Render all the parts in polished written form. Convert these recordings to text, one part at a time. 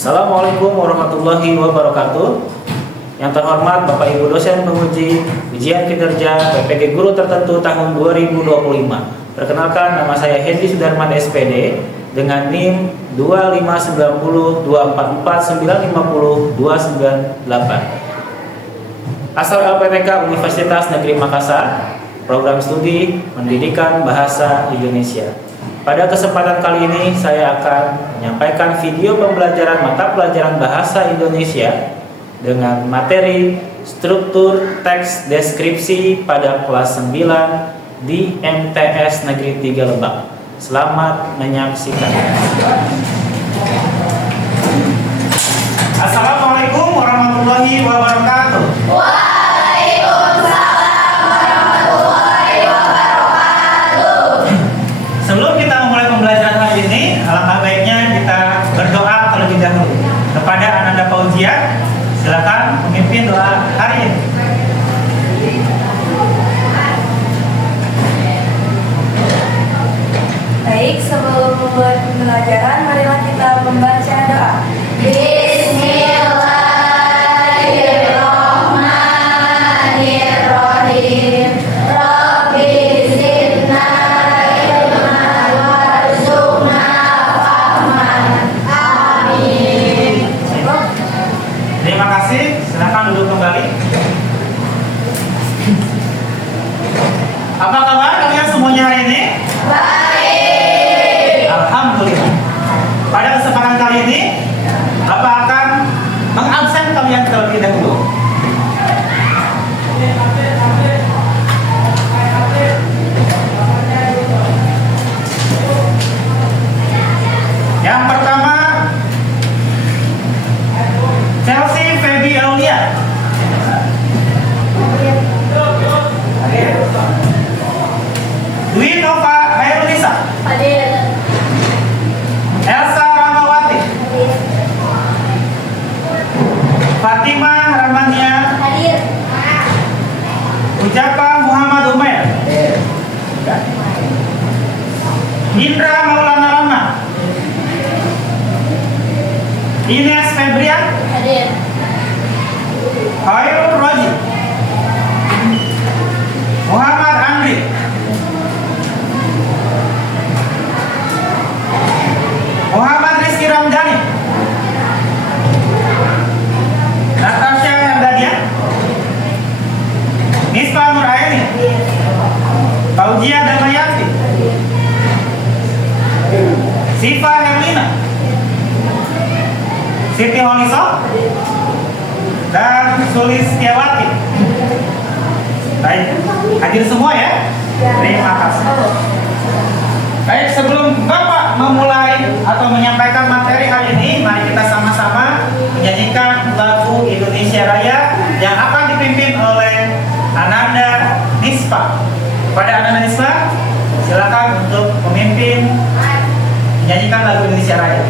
Assalamualaikum warahmatullahi wabarakatuh. Yang terhormat Bapak Ibu dosen penguji ujian kinerja PPG Guru Tertentu tahun 2025. Perkenalkan, nama saya Hendy Sudarman SPD dengan NIM 2590 244 950 298. Asal LPTK Universitas Negeri Makassar, program studi Pendidikan Bahasa Indonesia. Pada kesempatan kali ini saya akan menyampaikan video pembelajaran mata pelajaran Bahasa Indonesia dengan materi struktur teks deskripsi pada kelas 9 di MTS Negeri 3 Lebak. Selamat menyaksikan. Assalamualaikum warahmatullahi wabarakatuh. Waalaikumsalam warahmatullahi wabarakatuh. Sebelum kita memulai pembelajaran hari ini, alangkah baiknya kita berdoa terlebih dahulu kepada Ananda Paujian. Silakan memimpin doa hari ini. Baik, sebelum memulai pembelajaran, marilah kita membaca doa. Bismillahirrahmanirrahim. Rabbi zidna ilman warzuqna fahman. Amin. Terima kasih. Silakan duduk kembali. Apa kabar kalian semuanya hari ini? Baik. Alhamdulillah. Pada kesempatan kali ini, Bapak akan mengabsen kalian terlebih dahulu. Yang pertama, Chelsea Feby Aulia. Dwi Nova Hairunisa. Hadir. Elsa Ramawati. Fatima Ramania. Hadir. Ujapa Muhammad Umair. Indra Maulana Rama. Ines Febrian. Hadir. Khairul Roji. Muhammad Andri. Muhammad Rizky Ramdhani. Natasha Herdadian. Nispa Nuraini. Fauzia Damayanti. Siva Herlina. Siti Holiso dan Sulistiawati. Baik, hadir semua ya? Terima kasih. Baik, sebelum Bapak memulai atau menyampaikan materi hari ini, mari kita sama-sama menyanyikan lagu Indonesia Raya yang akan dipimpin oleh Ananda Nispa. Kepada Ananda Nispa, silakan untuk memimpin menyanyikan lagu Indonesia Raya.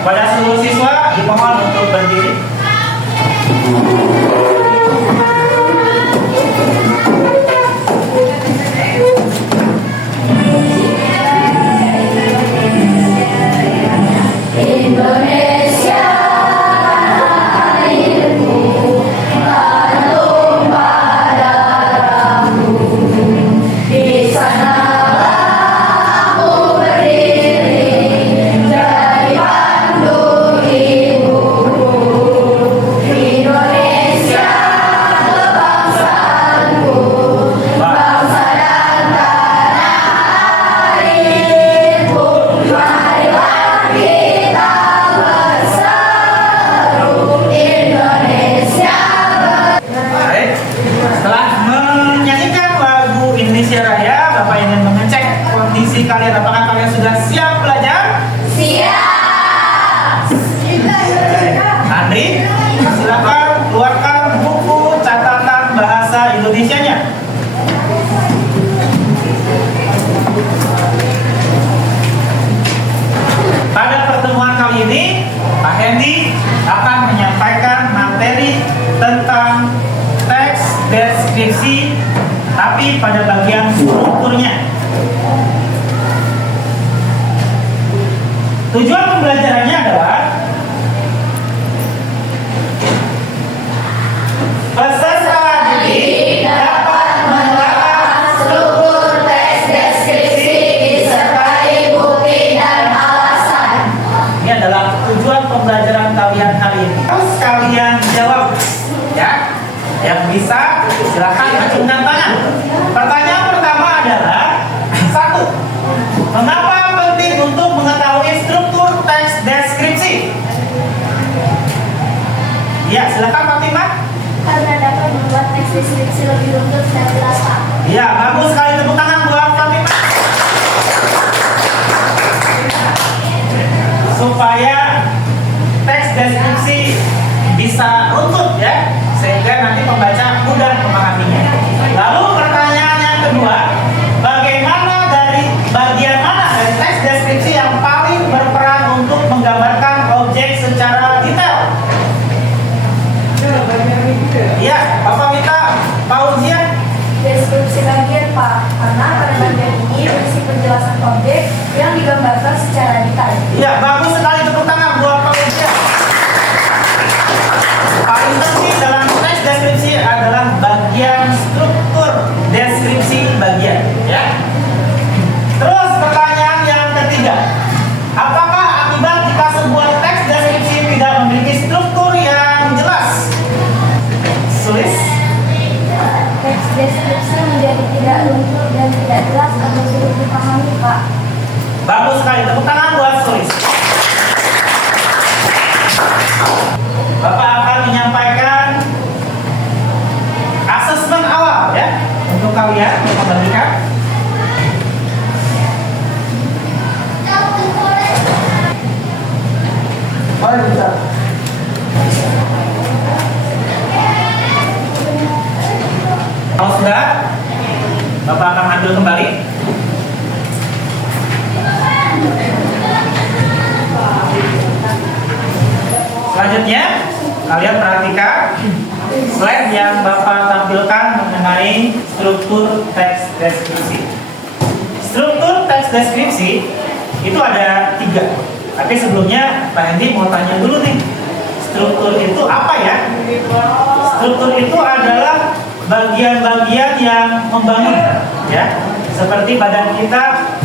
Pada seluruh siswa dimohon untuk berdiri. Indonesia airku, tumpah darahku. Di sanalah aku berdiri, jadi pandu ibuku. Indonesia kebangsaanku, bangsa dan tanah airku. Marilah kita berseru, Indonesia. Baik, setelah menyanyikan lagu Indonesia Raya, Bapak ingin mengecek kondisi kalian. Apakah kalian sudah siap belajar? Siap. Andri, silakan keluarkan buku catatan bahasa Indonesianya. Pada pertemuan kali ini, Pak Hendy akan menyampaikan materi tentang teks deskripsi, tapi pada bagian strukturnya. Tujuan pembelajarannya adalah peserta didik dapat menerapkan struktur teks deskripsi disertai bukti dan alasan. Ini adalah tujuan pembelajaran kalian hari ini. Terus kalian jawab, ya. Yang bisa silakan acungkan tangan. Pertanyaan pertama adalah satu. Mengapa penting untuk mengetahui struktur teks deskripsi? Ya, silakan Fatimah. Karena dapat membuat teks deskripsi lebih runtut dan jelas, Pak. Ya, bagus sekali, tepuk tangan buat Fatimah. Supaya teks deskripsi bisa runtut ya, sehingga nanti pembaca mudah memahaminya. Lalu pertanyaan yang kedua, bagian mana dari teks deskripsi yang paling berperan untuk menggambarkan objek secara detail? Iya, Bapak minta Pak Ujian. Deskripsi bagian, Pak. Karena pada bagian ini berisi penjelasan objek yang digambarkan secara detail. Iya, bagus sekali, tepuk tangan buat Pak Ujian. Paling penting dalam teks deskripsi adalah bagian struktur deskripsi bagian, ya. Terus pertanyaan yang ketiga, apakah akibat jika sebuah teks deskripsi tidak memiliki struktur yang jelas? Sulis. Teks deskripsi menjadi tidak runtut dan tidak jelas atau sulit dipahami, Pak. Bagus sekali, tepuk tangan buat Sulis. Bapak akan menyampaikan asesmen awal ya untuk kalian membagikan. Mari kita. Kalau sudah, Bapak akan ambil kembali. Selanjutnya, kalian perhatikan slide yang Bapak tampilkan mengenai struktur teks deskripsi. Struktur teks deskripsi itu ada 3. Tapi sebelumnya Pak Hendi mau tanya dulu nih, struktur itu apa ya? Struktur itu adalah bagian-bagian yang membangun, ya. Seperti badan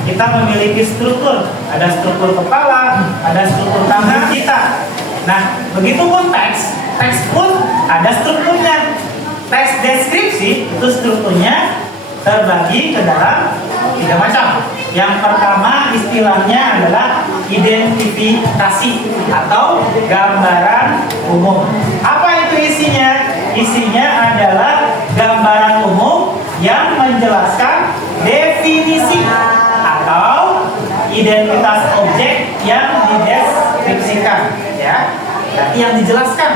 kita memiliki struktur. Ada struktur kepala, ada struktur tangan kita. Nah, begitu pun teks pun ada strukturnya. Teks deskripsi itu strukturnya terbagi ke dalam 3 macam. Yang pertama istilahnya adalah identifikasi atau gambaran umum. Apa itu isinya? Isinya adalah gambaran umum yang menjelaskan definisi atau identitas objek yang dideskripsikan, ya. Berarti yang dijelaskan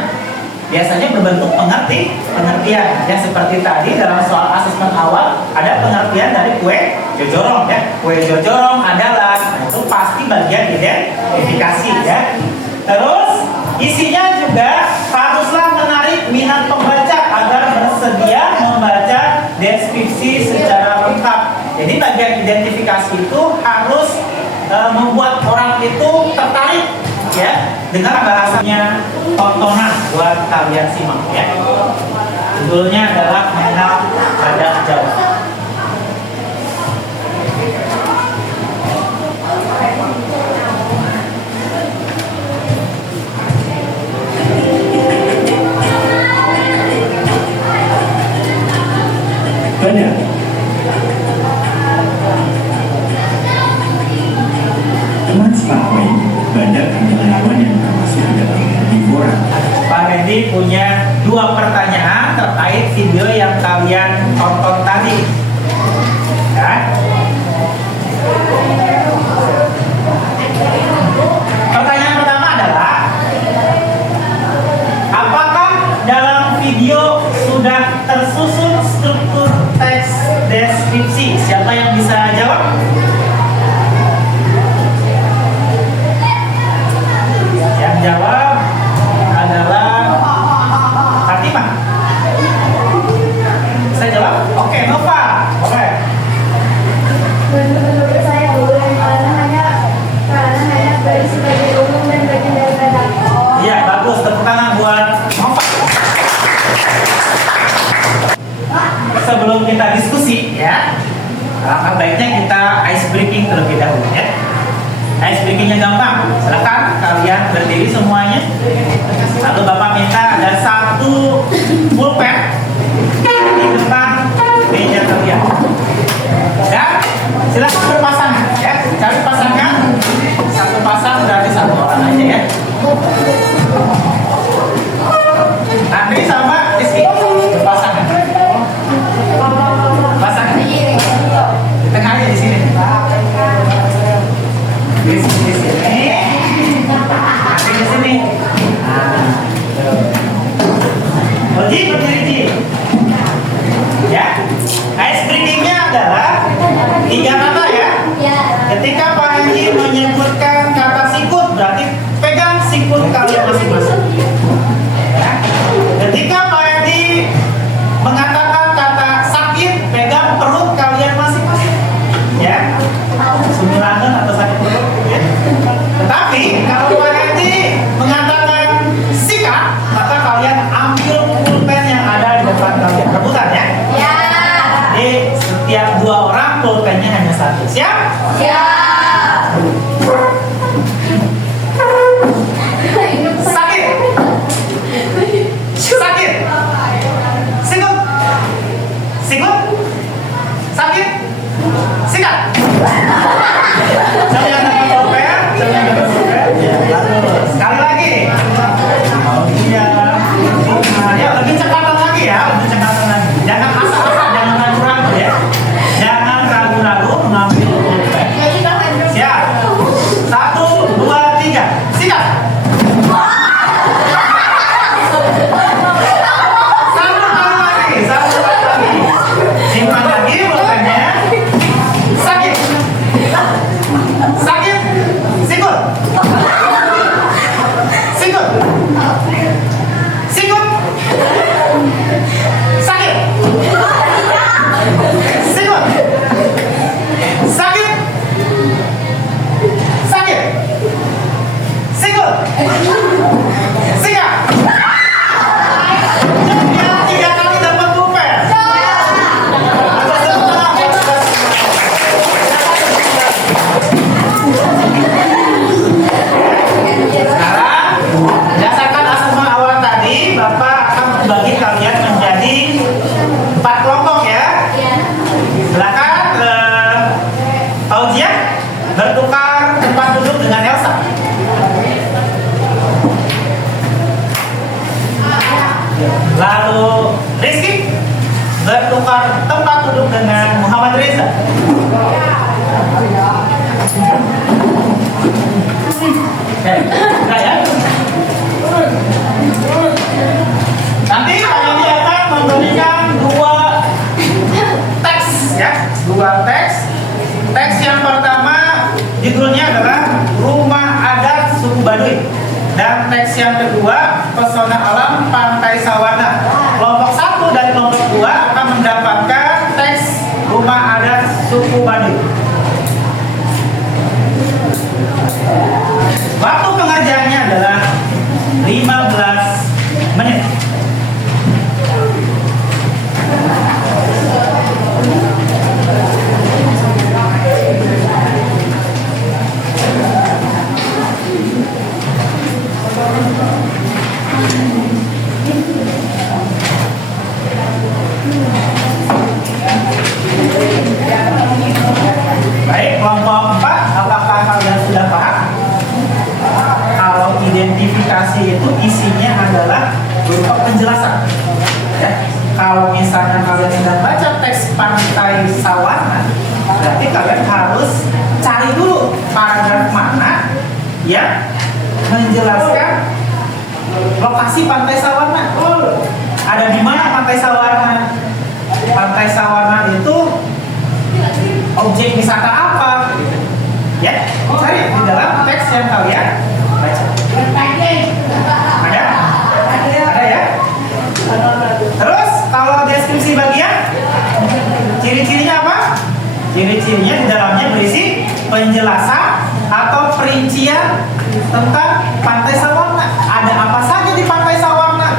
biasanya berbentuk pengertian ya, seperti tadi dalam soal asesmen awal ada pengertian dari kue jojorong ya. Kue jojorong adalah, itu pasti bagian identifikasi ya. Terus isinya juga haruslah menarik minat pembaca agar bersedia membaca deskripsi secara lengkap. Jadi bagian identifikasi itu harus membuat orang itu tertarik ya, dengan bahasanya tontonan buat kalian simak ya. Judulnya adalah mengenal jarak jauh. Banyak. Teman Spakwe, banyak penilaian yang termasuk dalam herbivora. Pak Randy punya 2 pertanyaan terkait video yang kalian tonton tadi. Ya. Pertanyaan pertama adalah, apakah dalam video sudah tersusun struktur teks deskripsi? Siapa yang bisa jawab? Yang jawab adalah Fatimah. Saya jawab, oke. kita diskusi ya, alangkah baiknya kita ice breaking terlebih dahulu ya. Ice breakingnya gampang, silakan kalian berdiri semuanya. Lalu Bapak minta ada satu pulpen di depan meja kalian. Dan silakan berpasangan ya, cari pasangan. Satu pasang berarti satu orang aja ya. Andri sama Rizky berpasangan. Pasangan di tengah aja di sini. Di sini. Andri di sini. Oji berdiri Ji. Ya. Ice breakingnya adalah 3 kata ya. Ketika Pak Haji menyebutkan kata sikut, berarti pegang sikut kalian masing-masing. Ya. Ketika Pak Haji mengatakan kata sakit, pegang perut kalian masing-masing. Ya. Sumulangan atau sakit perut. Ya. Tetapi kalau Pak Haji mengatakan sikat, maka kalian ambil pulpen yang ada di depan kalian. Rebutan ya. Jadi setiap 2 orang pulpennya hanya 1. Siap? Siap. Sakit. Sakit. Sikut. Sikut. Sakit. Sikat. Siapa yang dapat pulpen? Siapa yang dapat pulpen? Sekali lagi. Oh iya. Ya lebih cekatan lagi ya, lebih cekatan lagi. Jangan asal-asal, jangan ragu-ragu ya. Jangan ragu-ragu mengambil pulpen. Siap. 1, 2, 3. Sikat. Satu kali lagi. Simpan lagi pulpennya. Sakit. Sakit. Sikut. Sikut. Sikut. Sakit. Sikut. Sakit. Sakit. Sikut. Sikat. Yang 3 kali dapat pulpen. Sekarang, berdasarkan asma awal tadi, Bapak akan membagi kalian menjadi 4 kelompok ya. Silakan Fauzia bertukar tempat duduk dengan Elsa. Lalu Rizky bertukar tempat duduk dengan Muhammad Reza. Nah ya. Nanti kami akan memberikan 2 teks ya, 2 teks. Teks yang pertama judulnya adalah Rumah Adat Suku Baduy. Dan teks yang kedua Pesona Alam Pantai Sawarna. Kelompok 1 dan kelompok 2 akan mendapatkan teks Rumah Adat Suku Baduy. Waktu pengerjaannya adalah 15 menit. Baik, kelompok 4, apakah kalian sudah paham? Kalau identifikasi itu isinya adalah berupa penjelasan ya. Kalau misalnya kalian sedang baca teks Pantai Sawarna, berarti kalian harus cari dulu paragraf mana yang menjelaskan lokasi Pantai Sawarna. Ada di mana Pantai Sawarna? Pantai Sawarna itu objek wisata apa? Ya, cari di dalam teks yang kalian baca. Ada? Ada ya? Terus kalau deskripsi bagian, ciri-cirinya apa? Ciri-cirinya di dalamnya berisi penjelasan atau perincian tentang Pantai Sawarna. Ada apa saja di Pantai Sawarna?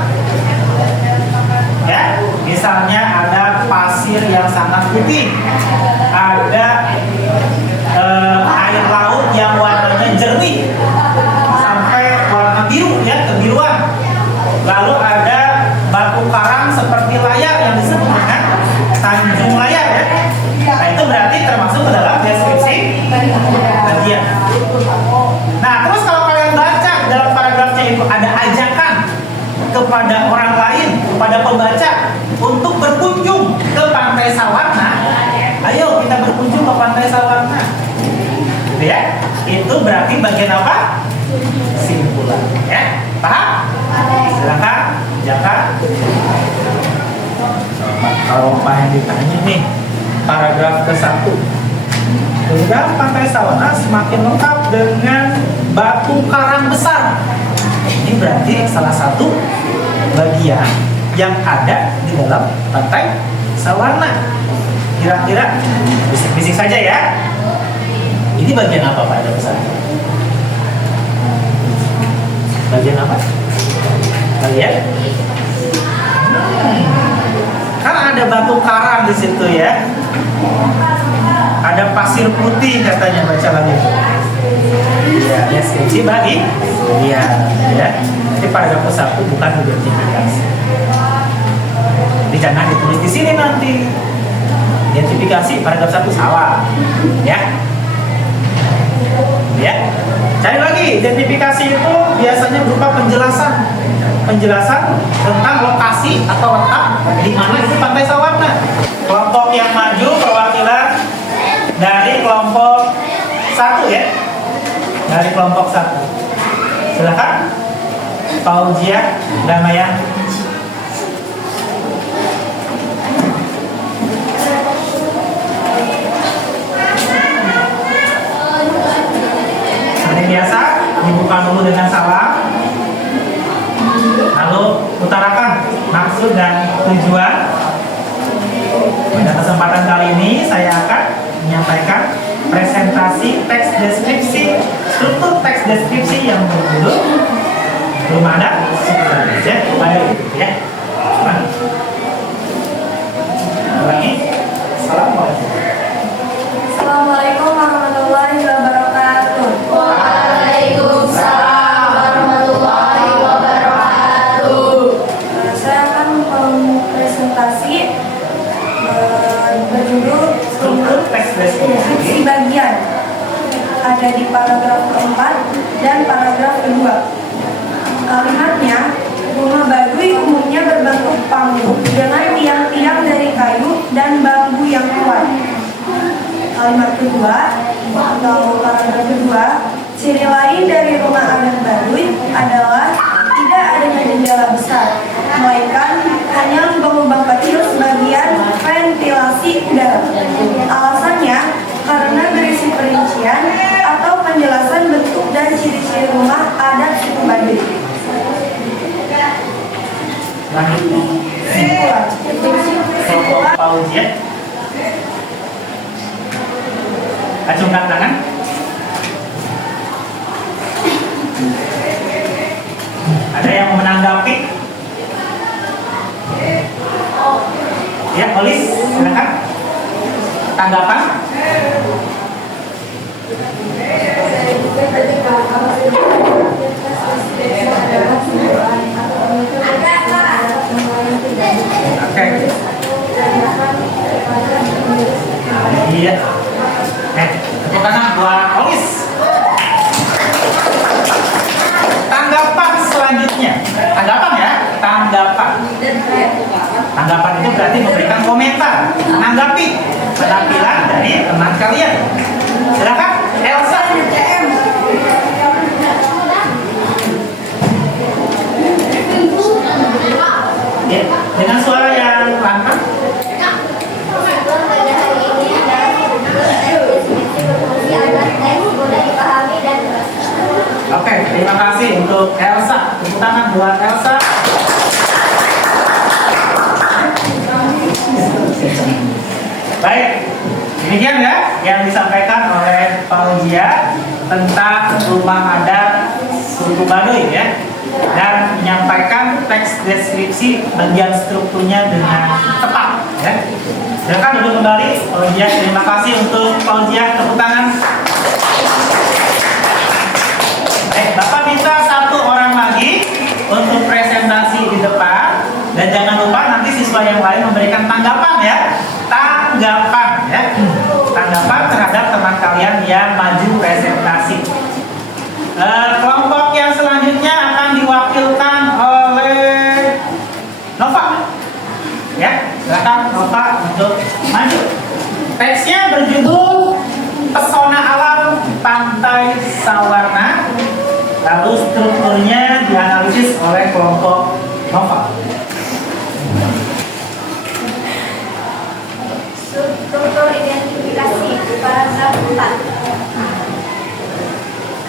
Ya, misalnya ada pasir pasir yang sangat putih, ada air laut yang warnanya jernih sampai warna biru ya, kebiruan. Lalu ada batu karang seperti layar yang disebut dengan Tanjung Layar ya. Nah itu berarti termasuk ke dalam deskripsi bagian. Nah terus kalau kalian baca dalam paragrafnya itu ada ajakan kepada orang lain, kepada pembaca untuk berkunjung ke Pantai Sawarna. Ayo kita berkunjung ke Pantai Sawarna. Gitu ya. Itu berarti bagian apa? Simpulan. Ya, paham? Silakan, Jaka. Kalau Pak yang ditanya nih, paragraf ke-1. Sehingga Pantai Sawarna semakin lengkap dengan batu karang besar. Ini berarti salah satu bagian yang ada di dalam Pantai Sawarna. Kira-kira bisik-bisik saja ya. Ini bagian apa Pak ada besar? Bagian apa? Bagian? Kan ada batu karang di situ ya. Ada pasir putih katanya, baca lagi. Iya, deskripsi bagi. Iya, ya. Jadi paragraf ke-1 bukan identifikasi. Jadi jangan ditulis di sini nanti. Identifikasi paragraf 1 salah. Ya. Ya. Cari lagi, identifikasi itu biasanya berupa penjelasan tentang lokasi atau letak di mana itu Pantai Sawarna. Kelompok yang maju perwakilan dari kelompok 1 ya. Dari kelompok 1. Silakan. Fauzia dan Maya. Seperti biasa, dibuka dulu dengan salam. Lalu utarakan maksud dan tujuan. Pada kesempatan kali ini saya akan menyampaikan presentasi teks deskripsi, struktur teks deskripsi yang berjudul Rumah Adat Suku ya, pada itu ya. Ulangi. Assalamualaikum. Assalamualaikum warahmatullahi wabarakatuh. Waalaikumsalam warahmatullahi wabarakatuh. Saya akan mempresentasi berjudul Struktur teks deskripsi. bagian. Ada di paragraf keempat dan paragraf kedua. Kalimatnya, rumah Baduy umumnya berbentuk panggung dengan tiang-tiang dari kayu dan bambu yang kuat. Kalimat kedua atau paragraf kedua, ciri lain dari rumah adat Baduy adalah tidak adanya jendela besar, melainkan hanya lubang-lubang kecil sebagian ventilasi udara. Alasannya karena berisi perincian atau penjelasan bentuk dan ciri-ciri rumah adat suku Baduy. Simpulan. Fauzia. Acungkan tangan. Ada yang mau menanggapi? Ya, Olis, silakan. Tanggapan? Oke. Iya. Tepuk tangan buat Olis. Tanggapan selanjutnya. Tanggapan ya, tanggapan. Tanggapan itu berarti memberikan komentar, menanggapi penampilan dari teman kalian. Silakan, Elsa. Ya, dengan suara yang lantang. Oke, terima kasih untuk Elsa. Tepuk tangan buat Elsa. Baik, demikian ya yang disampaikan oleh Fauzia tentang rumah adat suku Baduy ya, dan menyampaikan teks deskripsi bagian strukturnya dengan tepat ya. Dan kembali. Fauzia, terima kasih untuk Fauzia, tepuk tangan. Bapak minta satu orang lagi untuk presentasi di depan, dan jangan lupa nanti siswa yang lain memberikan tanggapan ya, tanggapan terhadap teman kalian yang maju presentasi. Kelompok yang selanjutnya akan diwakilkan oleh Nova. Ya, silakan Nova untuk maju. Teksnya berjudul Pesona Alam Pantai Sawarna. Lalu strukturnya dianalisis oleh kelompok Nova. Struktur identifikasi paragraf 4.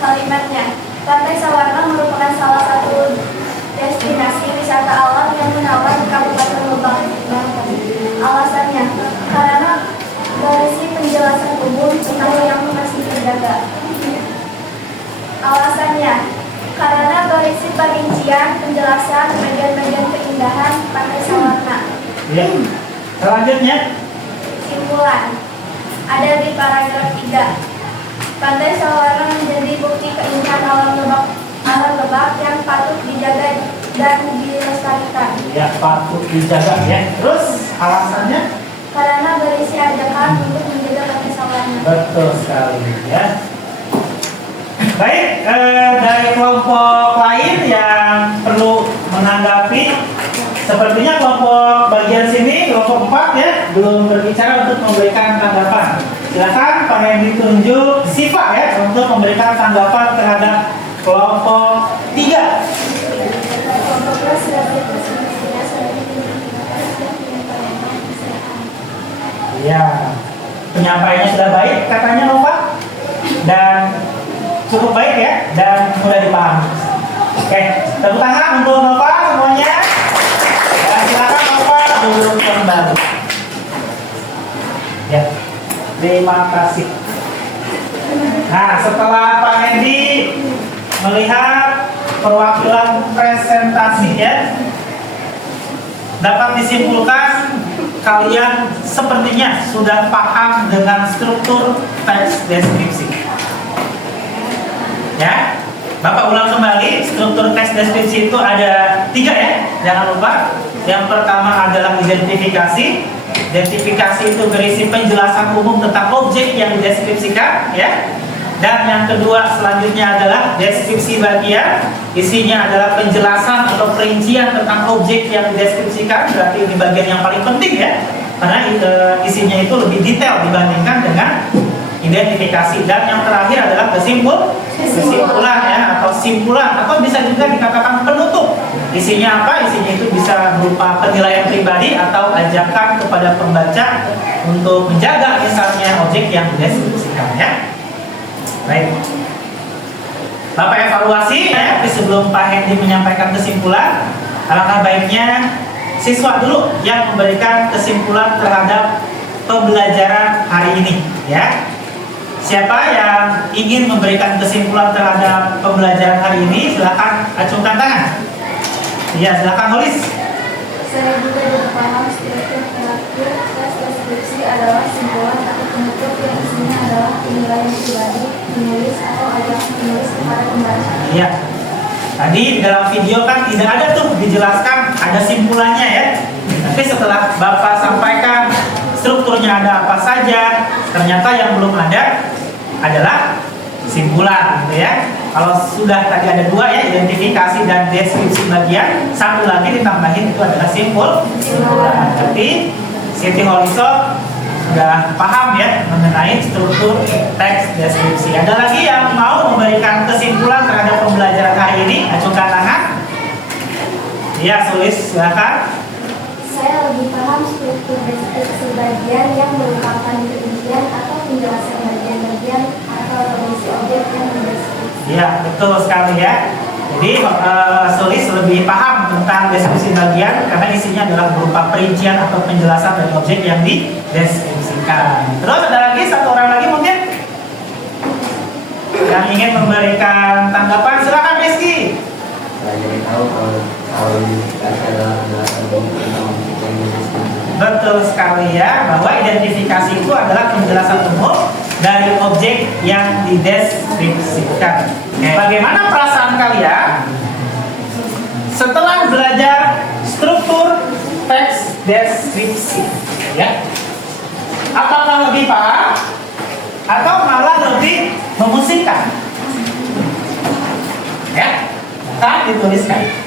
Kalimatnya, Pantai Sawarna merupakan salah satu destinasi wisata alam yang menawan di Kabupaten Lebak, Banten. Alasannya, karena berisi penjelasan umum tentang yang masih terjaga. Alasannya, karena berisi perincian penjelasan bagian-bagian keindahan Pantai Sawarna. Ya. Selanjutnya, Simpulan ada di paragraf 3. Pantai Sawarna menjadi bukti keindahan alam Lebak yang patut dijaga dan dilestarikan. ya patut dijaga ya. Terus alasannya? Karena berisi ajakan untuk menjaga Pantai Sawarna. Betul sekali ya. Baik, dari kelompok lain yang perlu menanggapi, sepertinya kelompok bagian sini, kelompok 4 ya, belum berbicara untuk memberikan tanggapan. Silakan Pak Hendy tunjuk Siva ya untuk memberikan tanggapan terhadap kelompok 3. Ya, penyampaiannya sudah baik katanya Nova, dan cukup baik ya, dan mudah dipahami. Oke, tepuk tangan untuk Nova semuanya. Dan silakan Nova duduk kembali. Ya, terima kasih. Nah, setelah Pak Hendy melihat perwakilan presentasi ya, dapat disimpulkan kalian sepertinya sudah paham dengan struktur teks deskripsi. Ya, Bapak ulang kembali, struktur teks deskripsi itu ada 3 ya, jangan lupa. Yang pertama adalah identifikasi. Identifikasi itu berisi penjelasan umum tentang objek yang dideskripsikan ya. Dan yang kedua selanjutnya adalah deskripsi bagian. Isinya adalah penjelasan atau perincian tentang objek yang dideskripsikan. Berarti ini bagian yang paling penting ya, karena isinya itu lebih detail dibandingkan dengan identifikasi. Dan yang terakhir adalah kesimpulan ya, atau simpulan, atau bisa juga dikatakan penutup. Isinya apa? Isinya itu bisa berupa penilaian pribadi atau ajakan kepada pembaca untuk menjaga misalnya objek yang dideskripsikan ya. Baik, Bapak evaluasi ya, sebelum Pak Hendy menyampaikan kesimpulan. Alangkah baiknya siswa dulu yang memberikan kesimpulan terhadap pembelajaran hari ini ya. Siapa yang ingin memberikan kesimpulan terhadap pembelajaran hari ini, silakan acungkan tangan. Ya, silakan nulis. Saya juga berpaham struktur terakhir tes deskripsi adalah simpulan atau penutup yang isinya adalah penilaian pribadi, penulis atau ajakan penulis kepada pembaca. Iya. Tadi dalam video kan tidak ada tuh dijelaskan ada simpulannya ya. Tapi setelah Bapak sampaikan strukturnya ada apa saja, ternyata yang belum ada adalah simpulan gitu ya. Kalau sudah tadi ada 2 ya, identifikasi dan deskripsi bagian, satu lagi ditambahin itu adalah simpulan. Jadi Siti Holiso sudah paham ya mengenai struktur teks deskripsi. Ada lagi yang mau memberikan kesimpulan terhadap pembelajaran hari ini? Acungkan tangan. Ya, tulis silakan. Saya lebih paham struktur deskripsi bagian yang merupakan perincian atau penjelasan bagian-bagian atau kondisi objek yang dideskripsi. Ya, betul sekali ya. Jadi Sulis lebih paham tentang deskripsi bagian karena isinya adalah berupa perincian atau penjelasan dari objek yang dideskripsikan. Terus ada lagi satu orang lagi mungkin yang ingin memberikan tanggapan, silakan Rizky. Saya jadi tahu kalau identifikasi adalah penjelasan umum tentang objek yang dideskripsikan. betul sekali ya, bahwa identifikasi itu adalah penjelasan umum dari objek yang dideskripsikan. Bagaimana perasaan kalian setelah belajar struktur teks deskripsi? Ya, apakah lebih paham atau malah lebih memusingkan? Ya, kan dituliskan.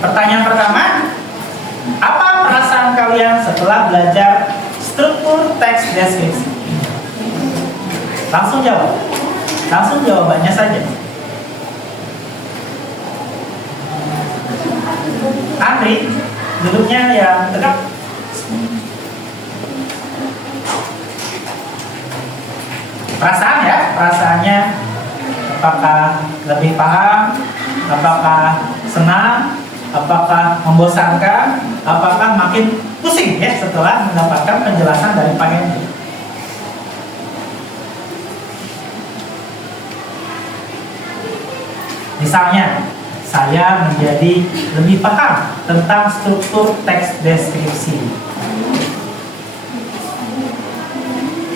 Pertanyaan pertama, apa perasaan kalian setelah belajar struktur teks deskripsi? Langsung jawab. Langsung jawabannya saja. Andri, duduknya yang tegak. Perasaan ya, perasaannya apakah lebih paham, apakah senang, apakah membosankan, apakah makin pusing ya setelah mendapatkan penjelasan dari Pak Henry. Misalnya, saya menjadi lebih paham tentang struktur teks deskripsi.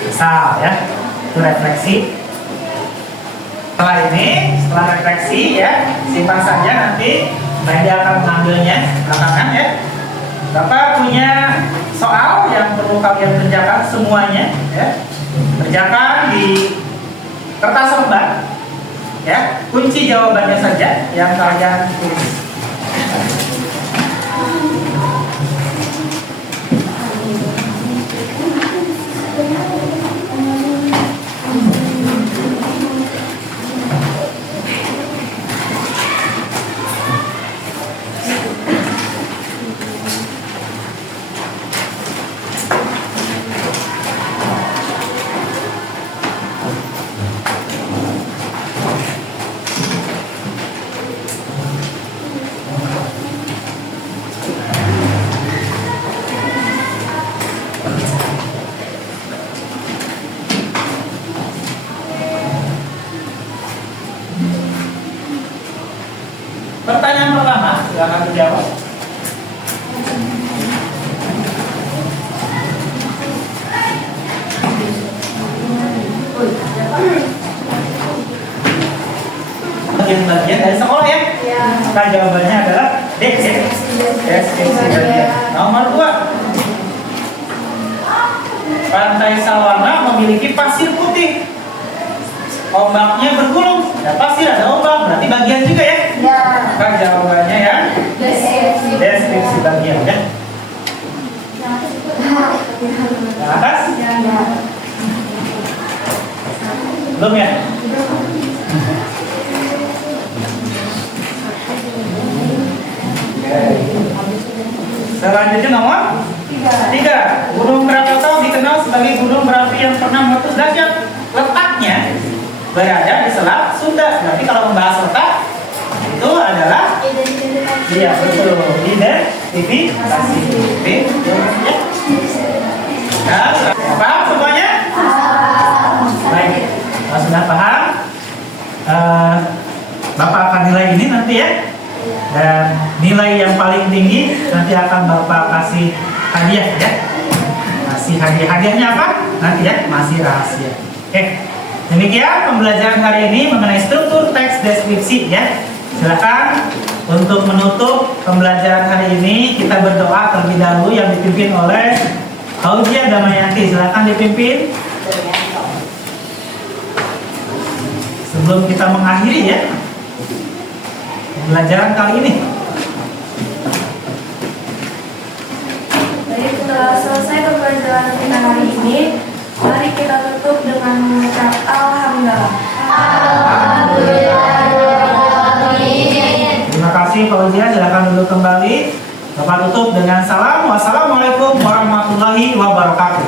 Misal ya, itu refleksi. Setelah refleksi ya, simpan saja nanti saya akan mengambilnya belakangan ya. Bapak punya soal yang perlu kalian kerjakan semuanya ya. Kerjakan di kertas lembar ya. Kunci jawabannya saja yang kalian tulis. Pertanyaan pertama, silakan dijawab. Bagian-bagian dari sekolah ya? Ya. Maka jawabannya adalah D ya. Deskripsi bagian. Nomor 2. Pantai Sawarna memiliki pasir putih. Ombaknya bergulung. Ada pasir, ada ombak, berarti bagian juga ya? Ya. Maka jawabannya ya deskripsi bagian ya. Yang atas? Belum ya? Selanjutnya nomor 3. Gunung Krakatau dikenal sebagai gunung berapi yang pernah meletus dahsyat. Letaknya berada di Selat Sunda. Berarti kalau membahas letak itu adalah iya betul, identifikasi. Ya. Nah, paham semuanya? Baik, kalau sudah paham, Bapak akan nilai ini nanti ya. Dan nilai yang paling tinggi nanti akan Bapak kasih hadiah ya. Kasih hadiahnya apa? Nanti ya, masih rahasia. Oke. Demikian pembelajaran hari ini mengenai struktur teks deskripsi ya. Silakan untuk menutup pembelajaran hari ini kita berdoa terlebih dahulu yang dipimpin oleh Fauzia Damayanti. Silakan dipimpin. Sebelum kita mengakhiri ya pembelajaran kali ini. Jadi setelah selesai pembelajaran kita hari ini, mari kita tutup dengan mengucap Alhamdulillah. Terima kasih Fauzia, silakan duduk kembali. Bapak tutup dengan salam. Wassalamualaikum warahmatullahi wabarakatuh.